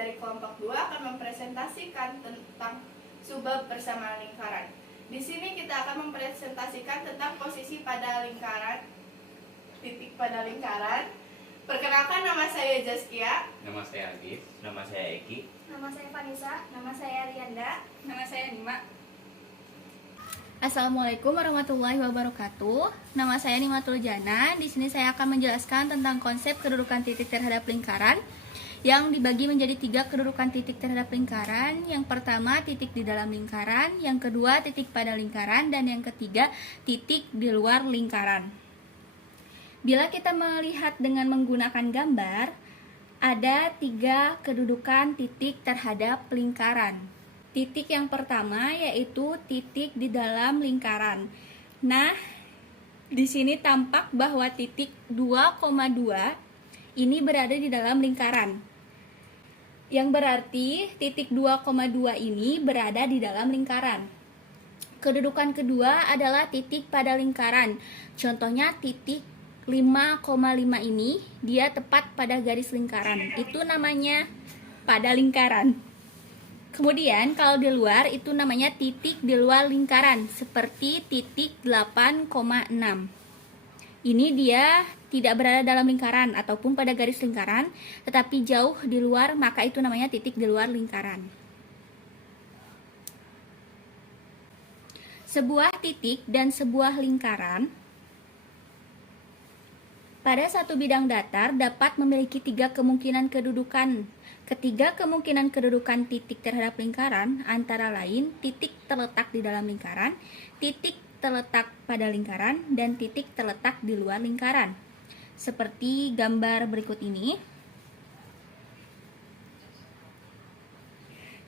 dari kelompok 2 akan mempresentasikan tentang subbab persamaan lingkaran. Di sini kita akan mempresentasikan tentang posisi pada lingkaran, titik pada lingkaran. Perkenalkan, nama saya Zaskia. Nama saya Agif. Nama saya Eki. Nama saya Vanessa. Nama saya Rianda. Nama saya Nima. Assalamualaikum warahmatullahi wabarakatuh. Nama saya Nimatul Jana. Di sini saya akan menjelaskan tentang konsep kedudukan titik terhadap lingkaran yang dibagi menjadi 3 kedudukan titik terhadap lingkaran. Yang pertama, titik di dalam lingkaran. Yang kedua, titik pada lingkaran. Dan yang ketiga, titik di luar lingkaran. Bila kita melihat dengan menggunakan gambar, ada 3 kedudukan titik terhadap lingkaran. Titik yang pertama yaitu titik di dalam lingkaran. Nah, di sini tampak bahwa titik 2,2 ini berada di dalam lingkaran. Yang berarti titik 2,2 ini berada di dalam lingkaran. Kedudukan kedua adalah titik pada lingkaran. Contohnya titik 5,5 ini dia tepat pada garis lingkaran. Itu namanya pada lingkaran. Kemudian kalau di luar itu namanya titik di luar lingkaran, seperti titik 8,6. Ini dia tidak berada dalam lingkaran ataupun pada garis lingkaran, tetapi jauh di luar, maka itu namanya titik di luar lingkaran. Sebuah titik dan sebuah lingkaran pada satu bidang datar dapat memiliki 3 kemungkinan kedudukan. Ketiga kemungkinan kedudukan titik terhadap lingkaran antara lain titik terletak di dalam lingkaran, titik terletak pada lingkaran, dan titik terletak di luar lingkaran. Seperti gambar berikut ini.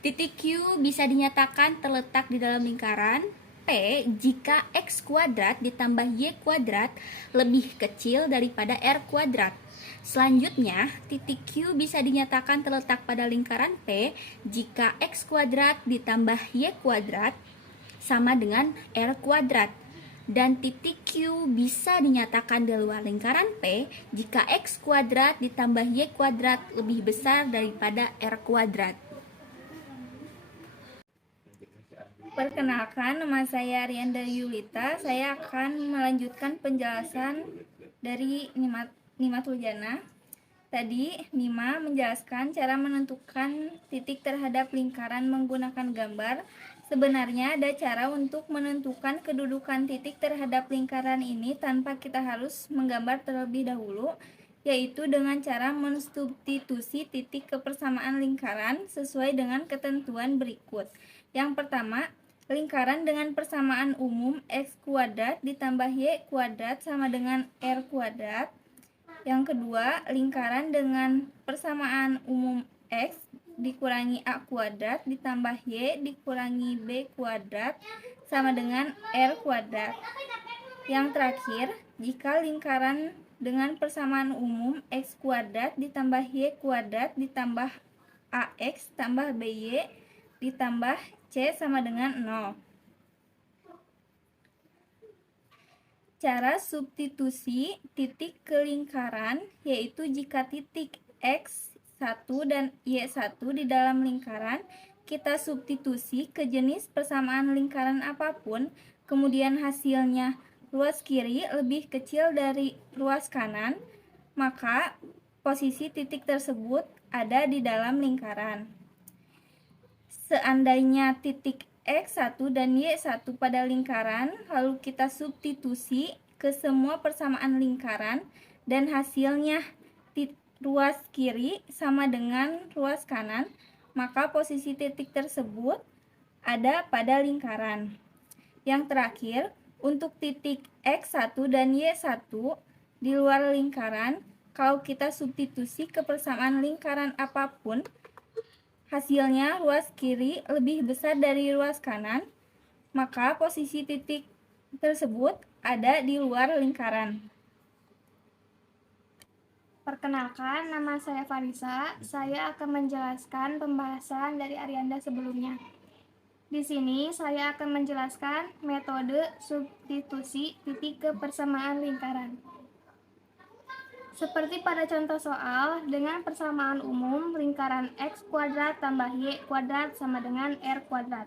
Titik Q bisa dinyatakan terletak di dalam lingkaran P jika X kuadrat ditambah Y kuadrat lebih kecil daripada R kuadrat. Selanjutnya, titik Q bisa dinyatakan terletak pada lingkaran P jika X kuadrat ditambah Y kuadrat sama dengan R kuadrat. Dan titik Q bisa dinyatakan di luar lingkaran P jika X kuadrat ditambah Y kuadrat lebih besar daripada R kuadrat. Perkenalkan, nama saya Rianda Yulita. Saya akan melanjutkan penjelasan dari Nimatul Jana. Tadi Nima menjelaskan cara menentukan titik terhadap lingkaran menggunakan gambar. Sebenarnya ada cara untuk menentukan kedudukan titik terhadap lingkaran ini tanpa kita harus menggambar terlebih dahulu, yaitu dengan cara mensubstitusi titik kepersamaan lingkaran sesuai dengan ketentuan berikut. Yang pertama, lingkaran dengan persamaan umum X kuadrat ditambah Y kuadrat sama dengan R kuadrat. Yang kedua, lingkaran dengan persamaan umum X dikurangi A kuadrat ditambah Y dikurangi B kuadrat sama dengan R kuadrat. Yang terakhir, jika lingkaran dengan persamaan umum X kuadrat ditambah Y kuadrat ditambah AX tambah BY ditambah C sama dengan 0. Cara substitusi titik ke lingkaran yaitu jika titik X1 dan Y1 di dalam lingkaran kita substitusi ke jenis persamaan lingkaran apapun, kemudian hasilnya ruas kiri lebih kecil dari ruas kanan, maka posisi titik tersebut ada di dalam lingkaran. Seandainya titik X1 dan Y1 pada lingkaran, lalu kita substitusi ke semua persamaan lingkaran dan hasilnya ruas kiri sama dengan ruas kanan, maka posisi titik tersebut ada pada lingkaran. Yang terakhir, untuk titik X1 dan Y1 di luar lingkaran, kalau kita substitusi ke persamaan lingkaran apapun, hasilnya ruas kiri lebih besar dari ruas kanan, maka posisi titik tersebut ada di luar lingkaran. Perkenalkan, nama saya Vanessa. Saya akan menjelaskan pembahasan dari Arianda sebelumnya. Di sini saya akan menjelaskan metode substitusi titik ke persamaan lingkaran. Seperti pada contoh soal, dengan persamaan umum, lingkaran X kuadrat tambah Y kuadrat sama dengan R kuadrat.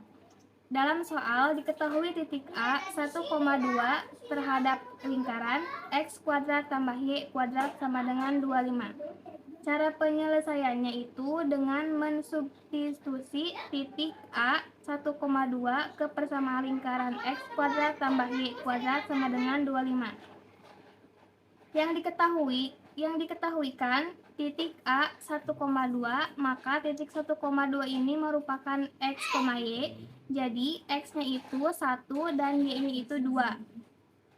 Dalam soal, diketahui titik A 1,2 terhadap lingkaran X kuadrat tambah Y kuadrat sama dengan 25. Cara penyelesaiannya itu dengan mensubstitusi titik A 1,2 ke persamaan lingkaran X kuadrat tambah Y kuadrat sama dengan 25. Yang diketahuikan titik A 1,2, maka titik 1,2 ini merupakan X, Y, jadi X-nya itu 1 dan Y-nya itu 2.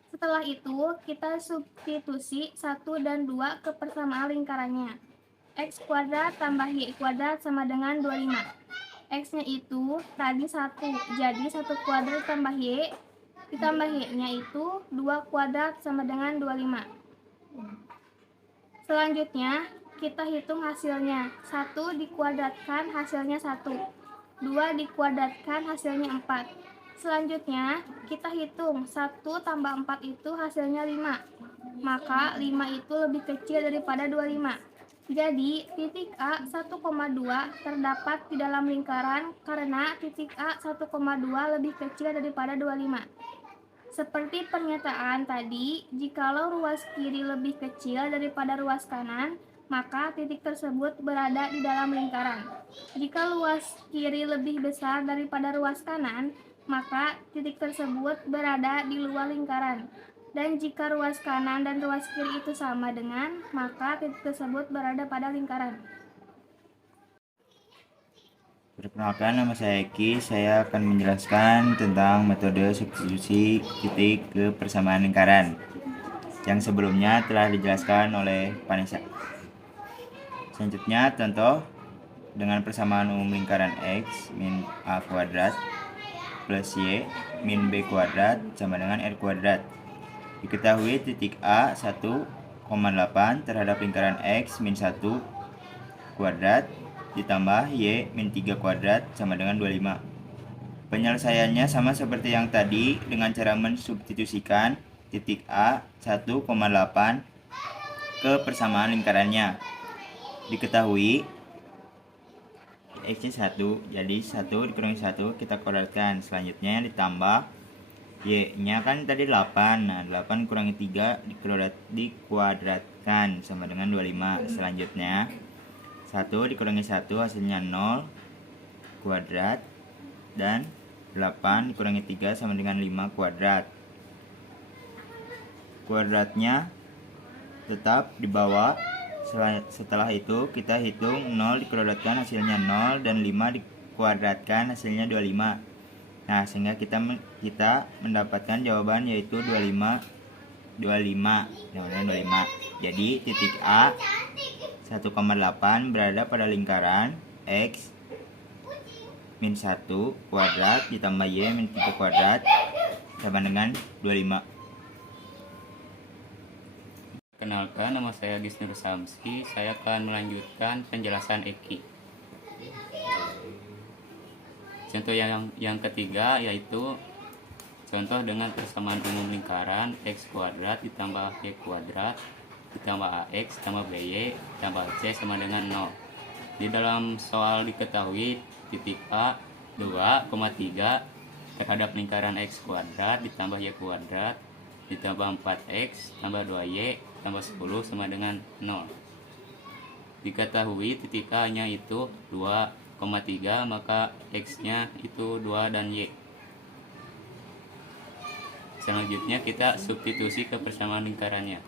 Setelah itu, kita substitusi 1 dan 2 ke persamaan lingkarannya. X kuadrat tambah Y kuadrat sama dengan 25. X-nya itu tadi 1, jadi 1 kuadrat tambah Y, ditambah Y-nya itu 2 kuadrat sama dengan 25. Selanjutnya, kita hitung hasilnya. 1 dikuadratkan hasilnya 1. 2 dikuadratkan hasilnya 4. Selanjutnya, kita hitung 1 tambah 4 itu hasilnya 5. Maka 5 itu lebih kecil daripada 25. Jadi, titik A 1,2 terdapat di dalam lingkaran karena titik A 1,2 lebih kecil daripada 25. Seperti pernyataan tadi, jikalau ruas kiri lebih kecil daripada ruas kanan, maka titik tersebut berada di dalam lingkaran. Jika ruas kiri lebih besar daripada ruas kanan, maka titik tersebut berada di luar lingkaran. Dan jika ruas kanan dan ruas kiri itu sama dengan, maka titik tersebut berada pada lingkaran. Perkenalkan, nama saya Eki. Saya akan menjelaskan tentang metode substitusi titik ke persamaan lingkaran yang sebelumnya telah dijelaskan oleh Vanessa. Selanjutnya, contoh dengan persamaan umum lingkaran X min A kuadrat plus Y min B kuadrat sama dengan R kuadrat. Diketahui titik A 1,8 terhadap lingkaran X min 1 kuadrat ditambah Y min 3 kuadrat sama dengan 25. Penyelesaiannya sama seperti yang tadi dengan cara mensubstitusikan titik A 1,8 ke persamaan lingkarannya. Diketahui X-nya 1, jadi 1 dikurangi 1 kita kuadratkan. Selanjutnya ditambah Y-nya kan tadi 8. Nah, 8 kurangi 3 dikuadratkan sama dengan 25. Selanjutnya 1 dikurangi 1 hasilnya 0 kuadrat dan 8 dikurangi 3 sama dengan 5 kuadrat. Kuadratnya tetap di bawah. Setelah itu kita hitung 0 dikuadratkan hasilnya 0 dan 5 dikuadratkan hasilnya 25. Nah, sehingga kita mendapatkan jawaban yaitu 25. Jawabannya 25. Jadi titik A 1,8 berada pada lingkaran X min 1 kuadrat ditambah Y min 3 kuadrat sama dengan 25. Kenalkan, nama saya Gisnur Samsi. Saya akan melanjutkan penjelasan Eki. Contoh yang ketiga yaitu contoh dengan persamaan umum lingkaran X kuadrat ditambah Y kuadrat ditambah AX tambah BY tambah C sama dengan 0. Di dalam soal diketahui titik A 2,3 terhadap lingkaran X kuadrat ditambah Y kuadrat ditambah 4X tambah 2Y tambah 10 sama dengan 0. Diketahui titik A nya itu 2,3, maka X-nya itu 2 dan Y. Selanjutnya kita substitusi ke persamaan lingkarannya.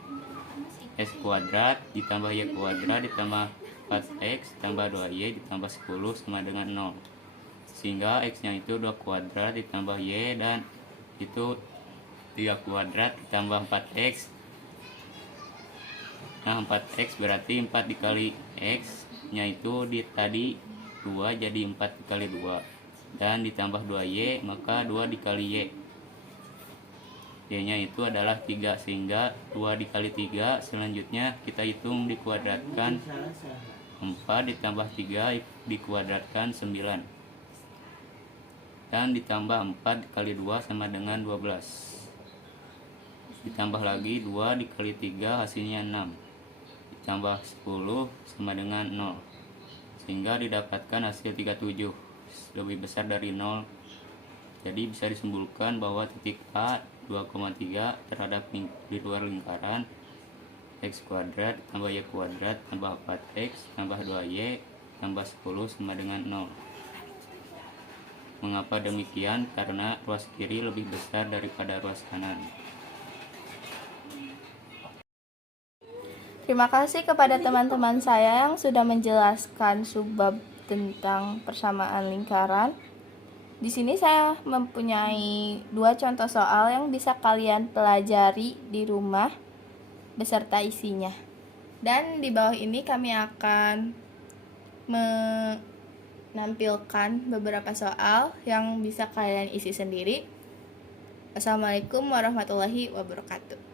X kuadrat ditambah Y kuadrat ditambah 4X tambah 2Y ditambah 10 sama dengan 0. Sehingga X-nya itu 2 kuadrat ditambah Y dan itu 3 kuadrat ditambah 4X. Nah, 4X berarti 4 dikali X-nya itu tadi 2 jadi 4 dikali 2 dan ditambah 2Y maka 2 dikali Y. Y nya itu adalah 3 sehingga 2 dikali 3 selanjutnya kita hitung dikuadratkan 4 ditambah 3 dikuadratkan 9 dan ditambah 4 dikali 2 sama dengan 12 ditambah lagi 2 dikali 3 hasilnya 6 ditambah 10 sama dengan 0, sehingga didapatkan hasil 37 lebih besar dari 0. Jadi bisa disimpulkan bahwa titik A 2,3 terhadap di luar lingkaran x kuadrat tambah y kuadrat tambah 4x tambah 2y tambah 10 sama dengan 0. Mengapa demikian? Karena ruas kiri lebih besar daripada ruas kanan. Terima kasih kepada teman-teman saya yang sudah menjelaskan subbab tentang persamaan lingkaran. Di sini saya mempunyai 2 contoh soal yang bisa kalian pelajari di rumah beserta isinya. Dan di bawah ini kami akan menampilkan beberapa soal yang bisa kalian isi sendiri. Wassalamualaikum warahmatullahi wabarakatuh.